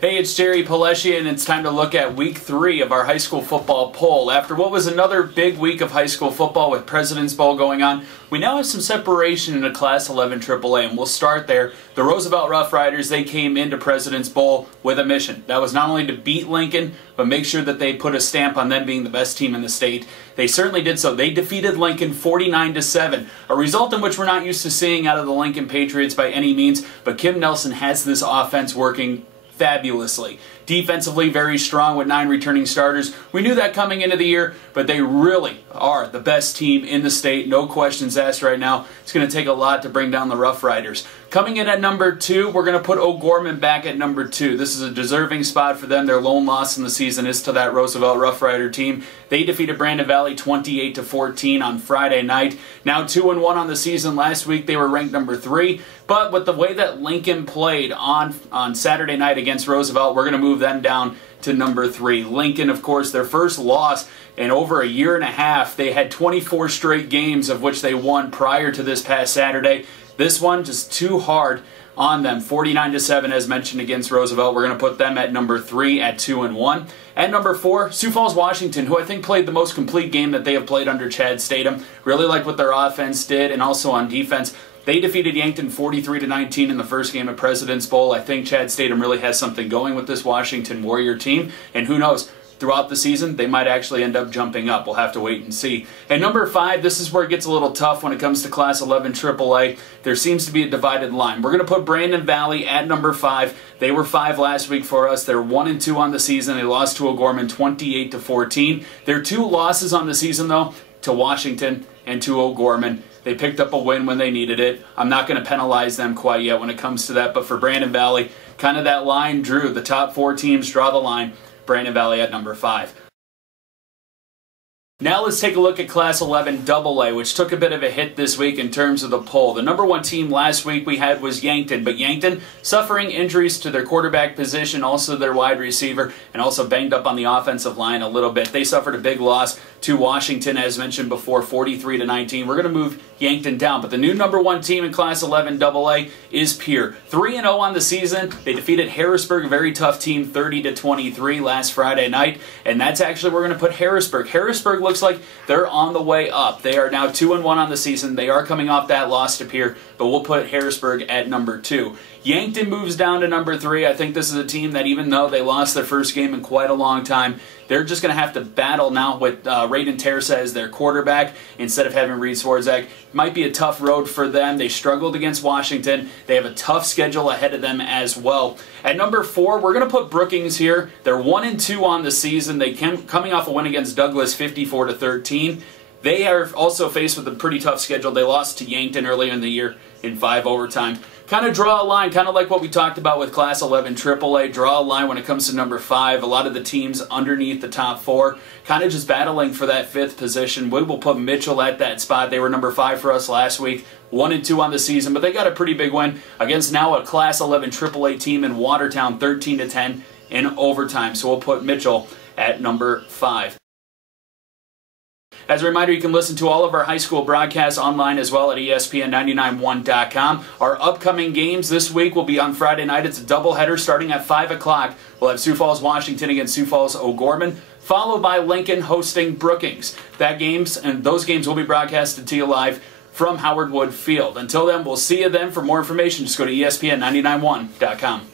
Hey, it's Jerry Palleschi, and it's time to look at Week 3 of our high school football poll. After what was another big week of high school football with President's Bowl going on, we now have some separation in the Class 11 AAA, and we'll start there. The Roosevelt Rough Riders, they came into President's Bowl with a mission. That was not only to beat Lincoln, but make sure that they put a stamp on them being the best team in the state. They certainly did so. They defeated Lincoln 49-7, a result in which we're not used to seeing out of the Lincoln Patriots by any means, but Kim Nelson has this offense working fabulously. Defensively, very strong with 9 returning starters. We knew that coming into the year, but they really are the best team in the state. No questions asked right now. It's going to take a lot to bring down the Rough Riders. Coming in at number 2, we're going to put O'Gorman back at number 2. This is a deserving spot for them. Their lone loss in the season is to that Roosevelt Rough Rider team. They defeated Brandon Valley 28-14 on Friday night. Now 2-1 on the season. Last week they were ranked number 3. But with the way that Lincoln played on Saturday night against Roosevelt, we're going to move them down to number 3. Lincoln, of course, their first loss in over a year and a half. They had 24 straight games of which they won prior to this past Saturday. This one just too hard on them. 49-7 as mentioned against Roosevelt. We're going to put them at number 3 at 2-1. At number 4, Sioux Falls, Washington, who I think played the most complete game that they have played under Chad Statham. Really like what their offense did, and also on defense. They defeated Yankton 43-19 in the first game of President's Bowl. I think Chad Statham really has something going with this Washington Warrior team, and who knows, throughout the season, they might actually end up jumping up. We'll have to wait and see. At number 5, this is where it gets a little tough when it comes to Class 11 AAA. There seems to be a divided line. We're going to put Brandon Valley at number 5. They were 5 last week for us. They're 1-2 on the season. They lost to O'Gorman 28-14. Their 2 losses on the season, though, to Washington and to O'Gorman. They picked up a win when they needed it. I'm not going to penalize them quite yet when it comes to that, but for Brandon Valley, kind of that line drew. The top 4 teams draw the line. Brandon Valley at number 5. Now let's take a look at Class 11 AA, which took a bit of a hit this week in terms of the poll. The number 1 team last week we had was Yankton, but Yankton suffering injuries to their quarterback position, also their wide receiver, and also banged up on the offensive line a little bit. They suffered a big loss to Washington, as mentioned before, 43-19. We're going to move Yankton down, but the new number 1 team in Class 11 AA is Pierre. 3-0 on the season. They defeated Harrisburg, a very tough team, 30-23 last Friday night, and that's actually, we're going to put Harrisburg. Harrisburg looks like they're on the way up. They are now 2-1 on the season. They are coming off that loss to Pierre, but we'll put Harrisburg at number 2. Yankton moves down to number 3. I think this is a team that, even though they lost their first game in quite a long time, they're just going to have to battle now with Raiden Tersa as their quarterback instead of having Reed Swarzak. Might be a tough road for them. They struggled against Washington. They have a tough schedule ahead of them as well. At number 4, we're going to put Brookings here. They're 1-2 on the season. They coming off a win against Douglas 54-13. They are also faced with a pretty tough schedule. They lost to Yankton earlier in the year in 5 overtime. Kind of draw a line, kind of like what we talked about with Class 11 AAA. Draw a line when it comes to number 5. A lot of the teams underneath the top 4 kind of just battling for that 5th position. We will put Mitchell at that spot. They were number 5 for us last week. 1-2 on the season, but they got a pretty big win against now a Class 11 AAA team in Watertown, 13-10 in overtime. So we'll put Mitchell at number 5. As a reminder, you can listen to all of our high school broadcasts online as well at ESPN991.com. Our upcoming games this week will be on Friday night. It's a doubleheader starting at 5 o'clock. We'll have Sioux Falls, Washington against Sioux Falls O'Gorman, followed by Lincoln hosting Brookings. Those games will be broadcasted to you live from Howard Wood Field. Until then, we'll see you then. For more information, just go to ESPN991.com.